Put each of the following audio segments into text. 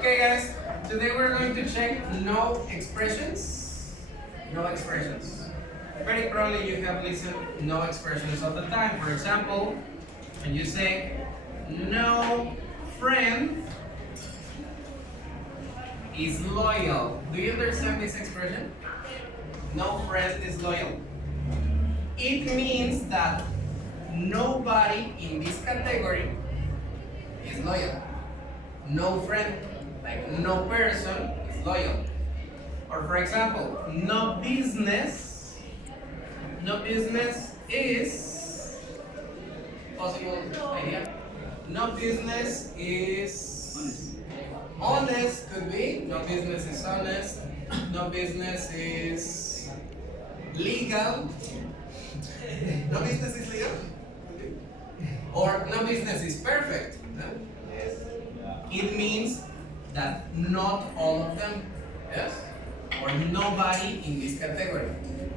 Okay, guys. Today we're going to check no expressions. No expressions. Very probably you have listened no expressions all the time. For example, when you say no friend is loyal. Do you understand this expression? No friend is loyal. It means that nobody in this category is loyal. No friend, like no person is loyal. Or for example, no business is possible idea. No business is honest, could be. No business is honest. No business is legal. No business is legal. Or no business is perfect. No? It means that not all of them, yes? Or nobody in this category.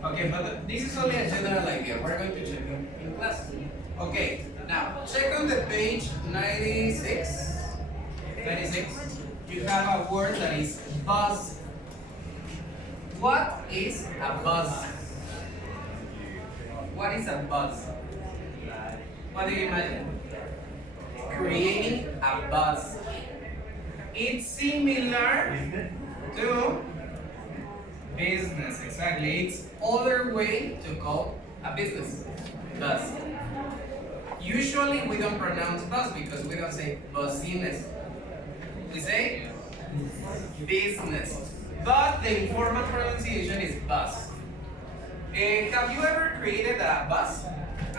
Okay, but this is only a general idea. We're going to check in class. Okay, now check on the page 96. 96. You have a word that is buzz. What is a buzz? What is a buzz? What do you imagine? Creating a buzz. It's similar to business, exactly. It's other way to call a business. Buzz. Usually we don't pronounce buzz because we don't say business. We say business. But the informal pronunciation is buzz. Have you ever created a buzz?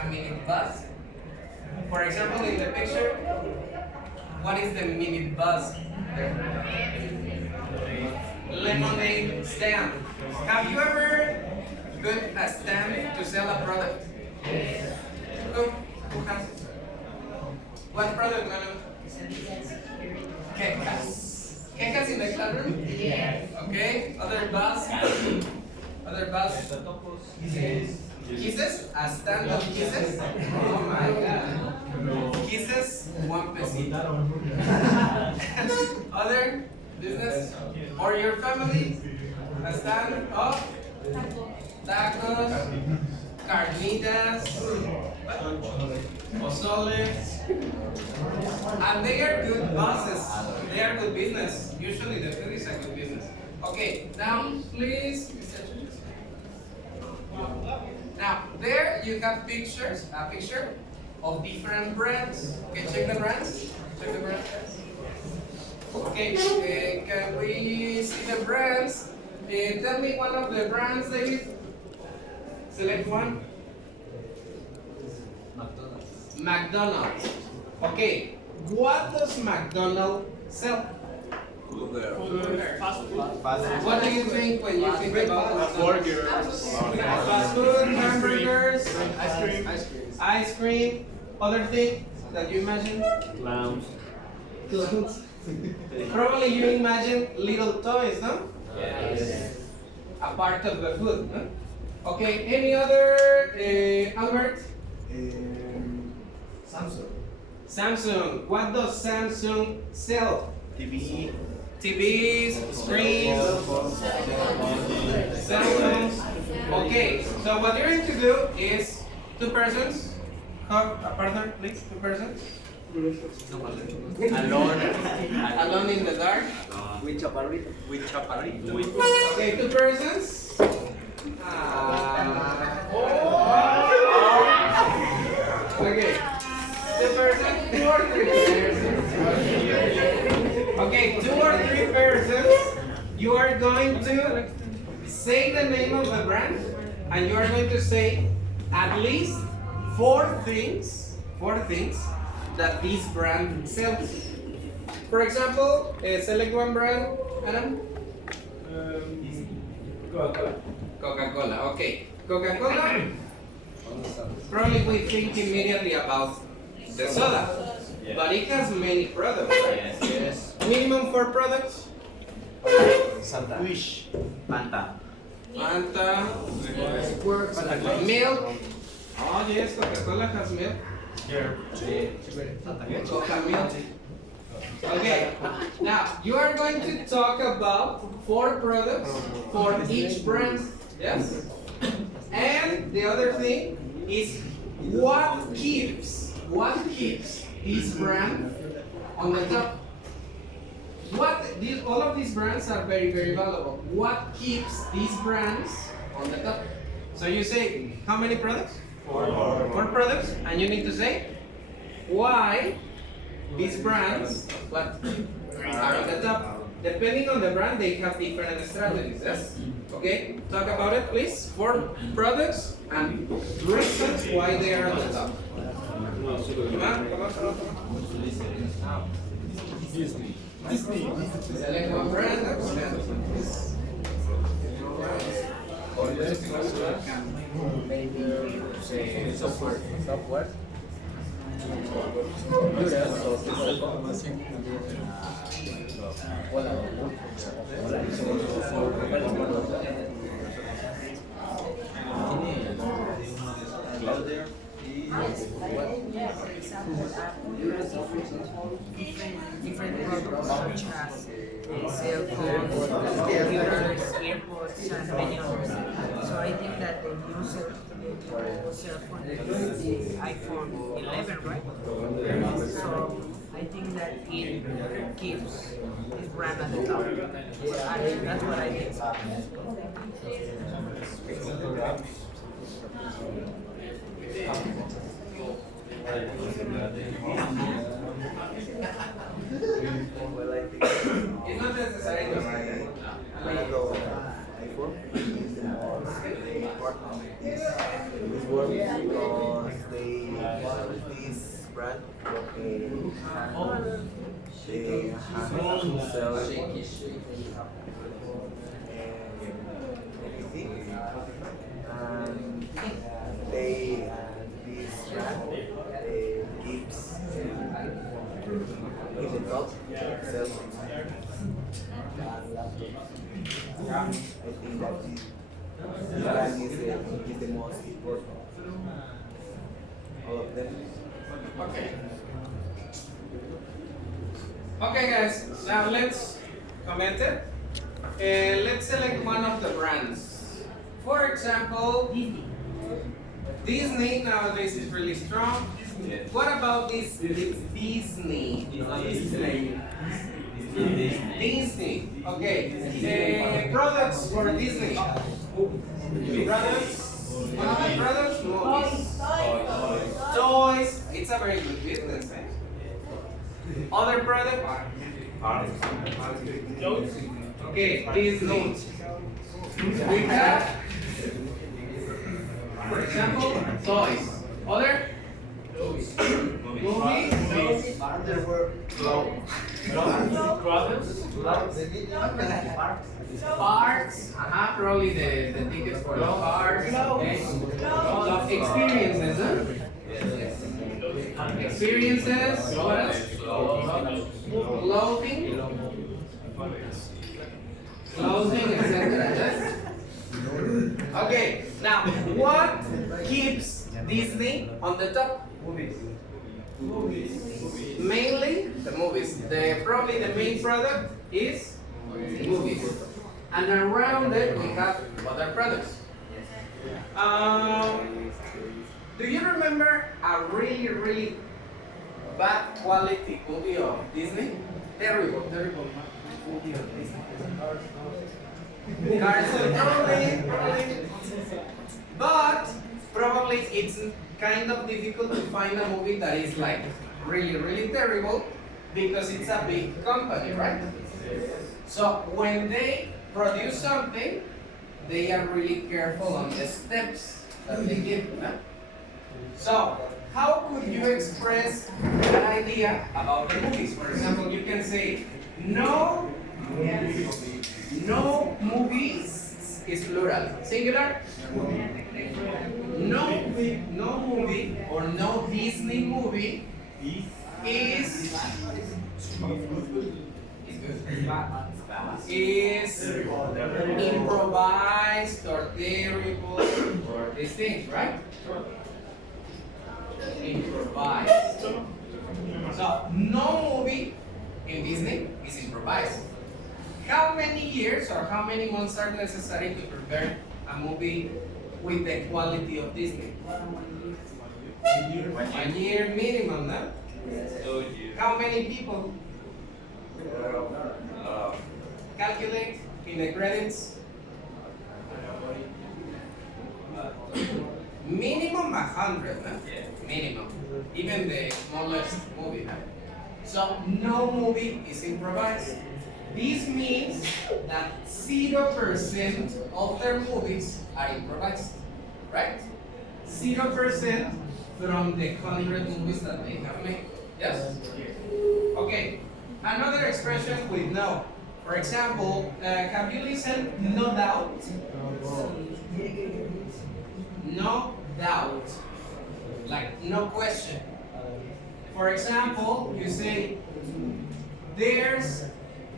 A mini buzz? For example, in the picture, what is the mini buzz there? Lemonade stand. Have you ever put a stand to sell a product? Who has? What product, Manu? Quecas. Quecas in the classroom? Yes. Okay. Other buzz? Other buzz? Kisses? A stand of kisses? Oh my god. Kisses, 1 pesito. Other business? Or your family? A stand of tacos, carnitas, pozole. And they are good bosses. They are good business. Usually the food is a good business. Okay, now please. Now, there you have pictures, a picture of different brands. Okay, check the brands. Check the brands. Okay, can we see the brands? Tell me one of the brands, David. Select one. McDonald's. Okay, what does McDonald's sell? Fast food. What do you think when you think about burgers? Fast food, hamburgers, ice cream. Other thing that you imagine? Clowns. Probably you imagine little toys, no? Yes. A part of the food, no? Okay, any other, Albert? Samsung. Samsung. What does Samsung sell? TVs, screens, cell phones. Okay, so what you're going to do is 2 persons. Have a partner, please. 2 persons. Alone in the dark. With chaparrito. Okay, 2 persons. Okay. 2 persons. 2 or 3 persons. Okay, 2 or 3 persons. You are going to say the name of the brand, and you are going to say at least 4 things that this brand sells. For example, select one brand, Adam. Coca-Cola. Coca-Cola. Okay, Coca-Cola. Probably we think immediately about the soda, but it has many products. Yes. Minimum 4 products. Santa. Wish. Fanta. Milk. Oh yes, Coca-Cola has milk. Here. Coca milk. Okay. Now, you are going to talk about 4 products for each brand. Yes? And the other thing is what keeps this brand on the top? All of these brands are very, very valuable. What keeps these brands on the top? So you say, how many products? 4 products, and you need to say why these brands are on the top. Depending on the brand, they have different strategies. Yes? Okay, talk about it, please. 4 products and reasons why they are on the top. Come on. Disney. Select one brand. Maybe say software. For example, different products such as cell phones, computers, earpods, and many others. So I think that the new cell phone is the iPhone 11, right? So I think that it keeps this brand at the top. Actually, that's what I think. It's not necessary to write it. This work because this brand they have to sell everything, and they this brand keeps in the top sells and laptops. I think that this brand is the most important. All of them. Okay. Okay, guys. Now let's comment it. Let's select one of the brands. For example, Disney nowadays is really strong. What about this Disney? Disney. Okay. Products for Disney. Products. One of the products, movies. Toys. It's a very good business, eh? Other product. Okay, Disney. We have, for example, toys. Other? Movies? Parts? Probably the tickets for the parts. Okay. Experiences, huh? Experiences, what else? Clothing? Clothing, etc. Okay, now what keeps Disney on the top? Mainly the movies. Probably the main product is movies. And around it we have other products. Do you remember a really, really bad quality movie of Disney? Terrible movie of Disney. Cars, probably. But probably it's kind of difficult to find a movie that is like really, really terrible because it's a big company, right? So when they produce something, they are really careful on the steps that they give. Huh? So how could you express that idea about the movies? For example, you can say no movies is plural. Singular? No movie or no Disney movie is improvised or terrible or these things, right? Improvised. So no movie in Disney is improvised. improvise. How many years or how many months are necessary to prepare a movie with the quality of Disney? 1 year minimum, no? How many people? Calculate in the credits. Minimum 100, no? Minimum. Even the smallest movie, no? So no movie is improvised. This means that 0% of their movies are improvised, right? 0% from the 100 movies that they have made. Yes? Okay. Another expression with no. For example, have you listened no doubt? No doubt. Like no question. For example, you say, there's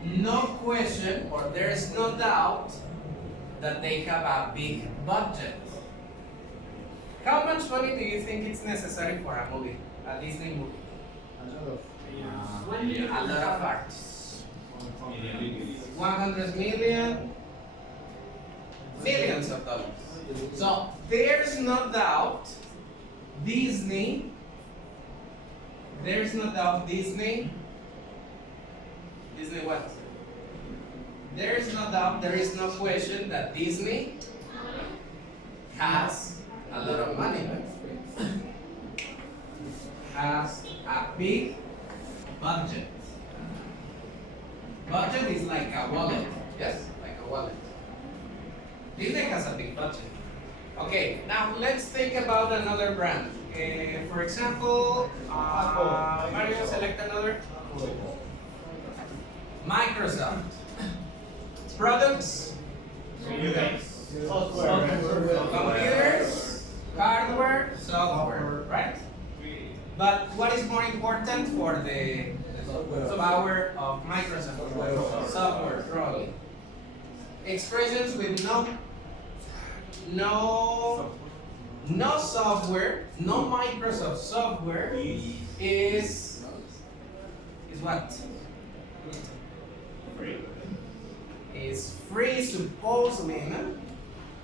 no question or there's no doubt that they have a big budget. How much money do you think it's necessary for a movie, a Disney movie? A lot of arts. 100 million, millions of dollars. So there's no doubt Disney, Disney what? There's no doubt, there is no question that Disney has a lot of money, has a big budget. Budget is like a wallet, yes, like a wallet. Disney has a big budget. Okay, now let's think about another brand. For example, Mario, select another. Microsoft. Products. Computers, hardware, software, right? But what is more important for the power of Microsoft? Software, probably. Expressions with no software, no Microsoft software is what? Is free, supposedly, no?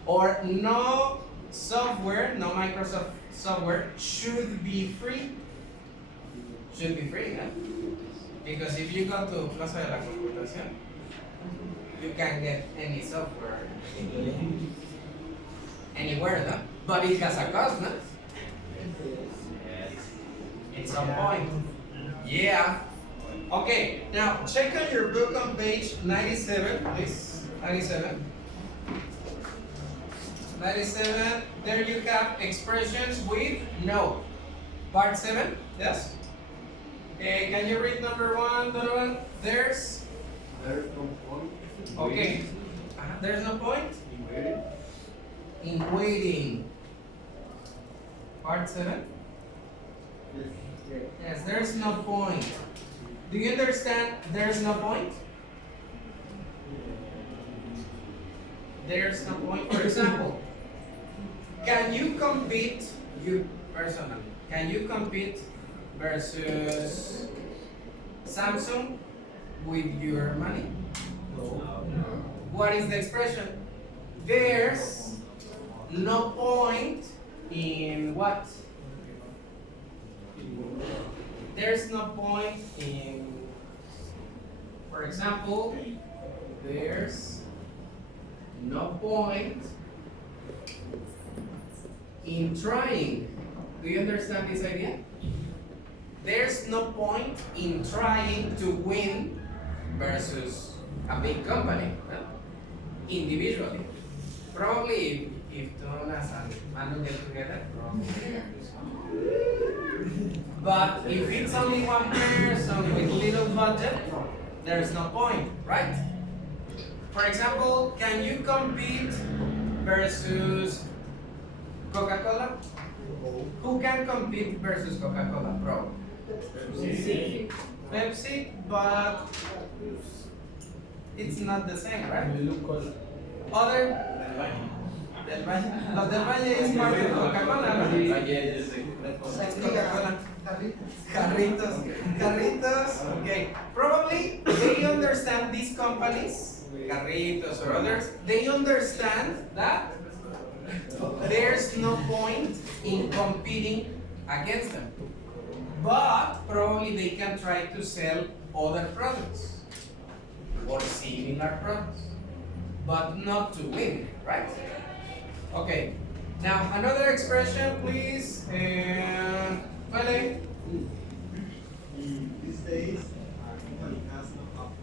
Or no software, no Microsoft software should be free. Should be free, no? Because if you go to Plaza de la Computación, you can get any software anywhere, no? But it has a cost, no? At some point. Yeah. Okay, now check on your book on page 97, please. 97. 97, there you have expressions with no. Part 7, yes? Okay, can you read number 1, Donovan? There's no point. Okay. There's no point? In waiting. Part 7? Yes, there's no point. Do you understand there's no point? There's no point. For example, can you compete, you personally, can you compete versus Samsung with your money? No. What is the expression? There's no point in what? There's no point in, for example, there's no point in trying. Do you understand this idea? There's no point in trying to win versus a big company, huh? Individually. Probably if Jonas and Manu get together, but if it's only one person with little budget, there's no point, right? For example, can you compete versus Coca-Cola? Who can compete versus Coca-Cola? Pro? Pepsi, but it's not the same, right? Other? Del Valle. But Del Valle is part of Coca-Cola. It's Coca-Cola. Carritos. Carritos. Okay. Probably they understand these companies, Carritos or others, they understand that there's no point in competing against them. But probably they can try to sell other products or similar products, but not to win, right? Okay. Now another expression, please. Vale. These days, company has no hope.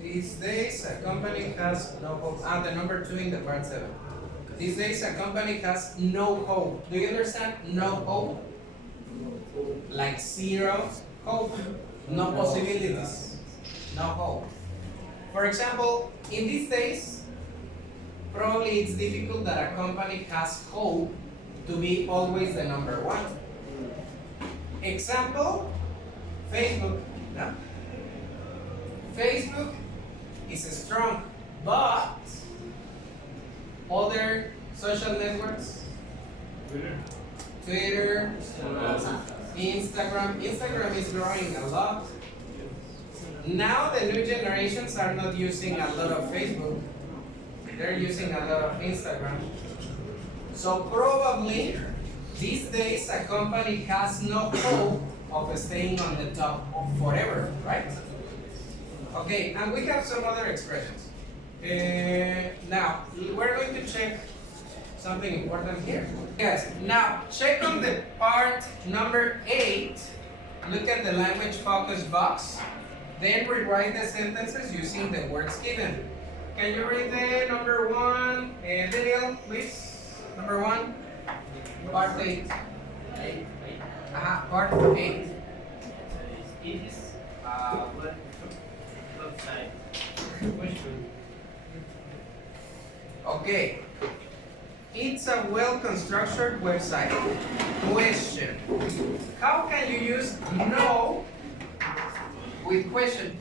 These days, a company has no hope. The number 2 in the part 7. These days, a company has no hope. Do you understand? No hope? Like zero hope. No possibilities. No hope. For example, in these days, probably it's difficult that a company has hope to be always the number 1. Example, Facebook. No? Facebook is strong, but other social networks, Twitter, Instagram is growing a lot. Now the new generations are not using a lot of Facebook, they're using a lot of Instagram. So probably these days a company has no hope of staying on the top forever, right? Okay, and we have some other expressions. Now, we're going to check something important here. Yes, now check on the part number 8. Look at the language focus box. Then rewrite the sentences using the words given. Can you read the number 1? Daniel, please. Number 1. Part 8. Part 8. It is website. Okay. It's a well-constructed website. Question. How can you use no with question?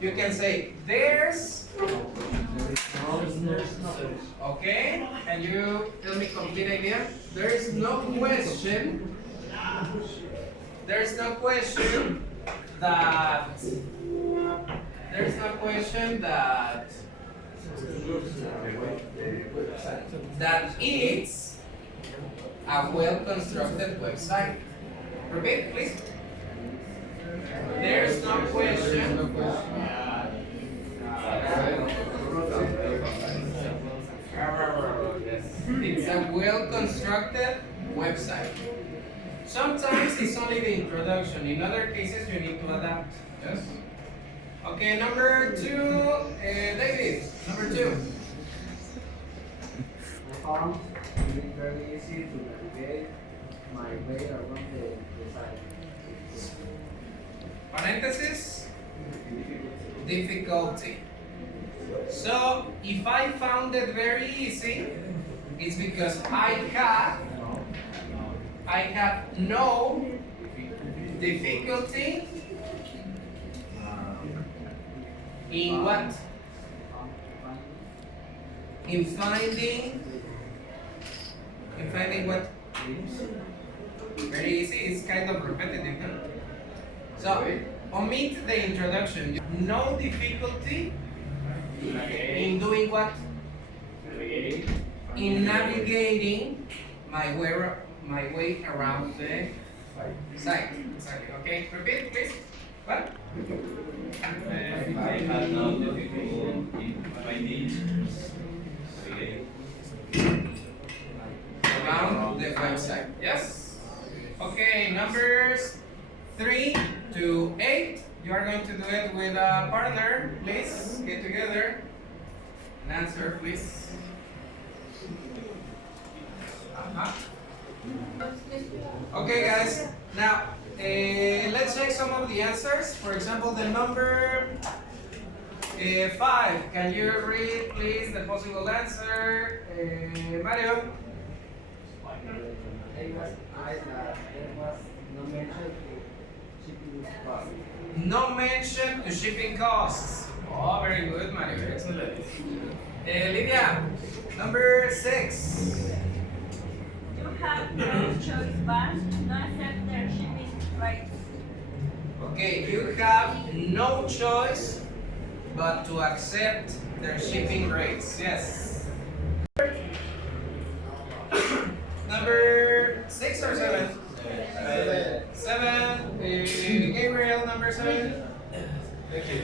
You can say there's. Okay. Can you tell me complete idea? There is no question. There's no question that. There's no question that. That it's a well-constructed website. Repeat, please. There's no question. It's a well-constructed website. Sometimes it's only the introduction. In other cases, you need to adapt. Yes. Okay, number 2, David. Number 2. I found it very easy to navigate my way around the site. Parenthesis. Difficulty. So, if I found it very easy, it's because I have no difficulty in what? In finding what? Very easy, it's kind of repetitive, no? So, omit the introduction. No difficulty in doing what? In navigating my way around the site. Exactly. Okay, repeat, please. What? I had no difficulty in finding Around the website. Yes? Okay, numbers 3 to 8. You are going to do it with a partner. Please get together and answer, please. Okay, guys. Now, let's check some of the answers. For example, the number 5. Can you read, please, the possible answer? Mario? There was no mention to shipping costs. No mention to shipping costs. Oh, very good, Mario. Excellent. Lydia, number 6. have no choice but to accept their shipping rates. Okay, you have no choice but to accept their shipping rates. Yes. Number 6 or 7? 7. Gabriel, number 7. Thank you.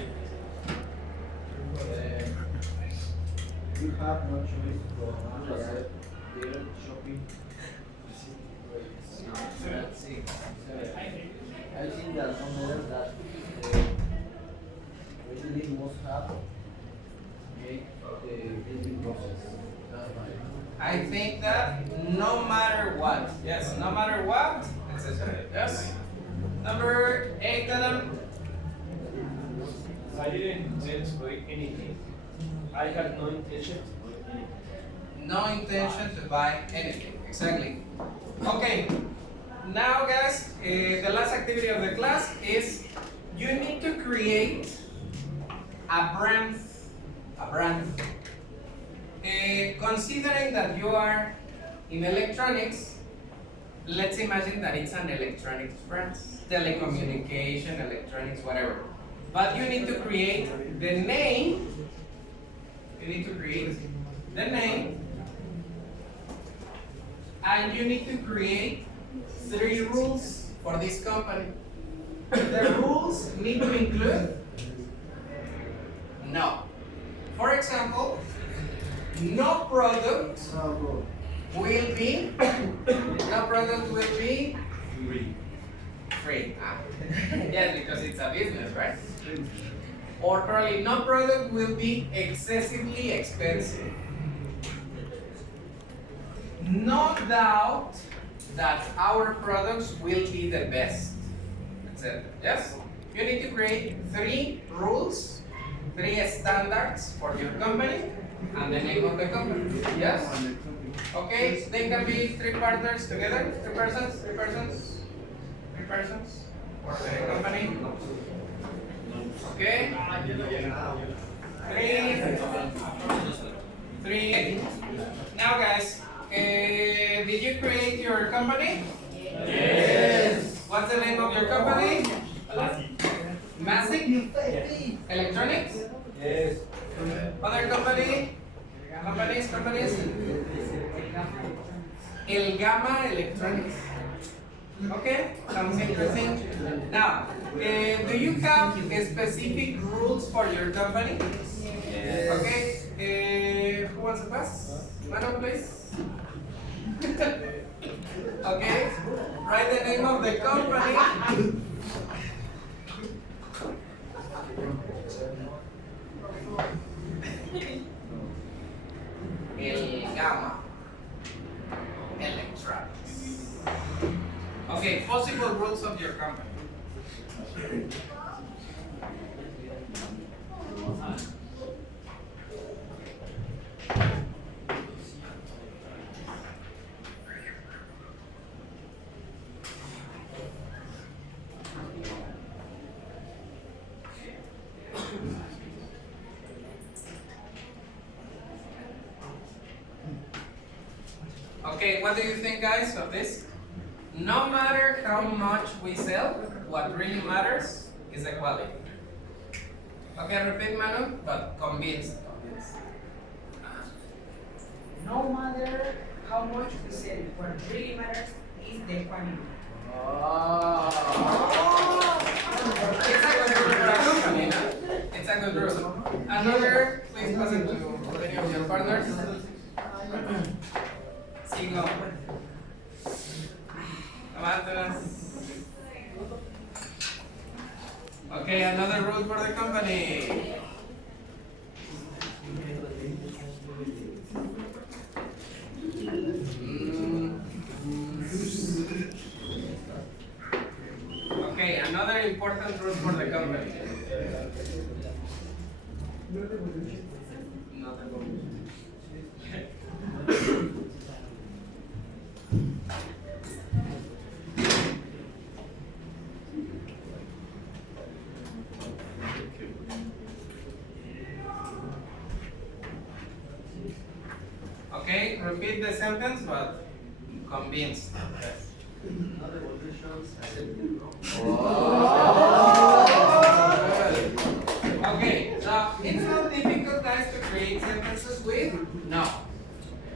You have no choice but to accept their shopping That's 6, 7. I think that no matter that really must have make the building process. That's right. I think that no matter what, yes, no matter what, etc. Yes. Number 8, Adam. I didn't intend to buy anything. I had no intention to buy anything. No intention to buy anything. Exactly. Okay. Now, guys, the last activity of the class is you need to create a brand. A brand. Considering that you are in electronics, let's imagine that it's an electronics brand, telecommunication, electronics, whatever. But you need to create the name. You need to create the name, and you need to create 3 rules for this company. The rules need to include no. For example, no product will be free. Yes, because it's a business, right? Or probably no product will be excessively expensive. No doubt that our products will be the best, etc. Yes? You need to create 3 rules, 3 standards for your company and the name of the company. Yes? Okay, they can be 3 partners together, 3 persons, 3 persons, 3 persons for the company. Okay? 3. Now, guys, did you create your company? Yes. What's the name of your company? Massic Electronics? Yes. Other company? Companies? El Gamma Electronics. Okay, sounds interesting. Now, do you have specific rules for your company? Yes. Okay, who wants to pass? Mano, please. Okay, write the name of the company. El Gamma Electronics. Okay, possible rules of your company. Okay, what do you think, guys, of this? No matter how much we sell, what really matters is the quality. Okay, repeat, Manu, but convinced. No matter how much we sell, what really matters is the quality. It's a good rule for a company, no? It's a good rule. Another, please pass it to any of your partners. Sigo. Okay, another rule for the company. Okay, another important rule for the company. Not evolution. Okay, repeat the sentence, but Convinced. Okay, so it's not difficult, guys, to create sentences with no.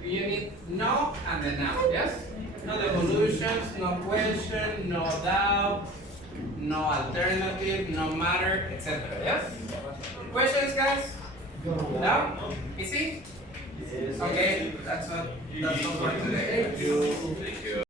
You need no and the noun, yes? No devolutions, no question, no doubt, no alternative, no matter, etc. Yes? Questions, guys? No? Easy? Okay, that's all for today. Thank you.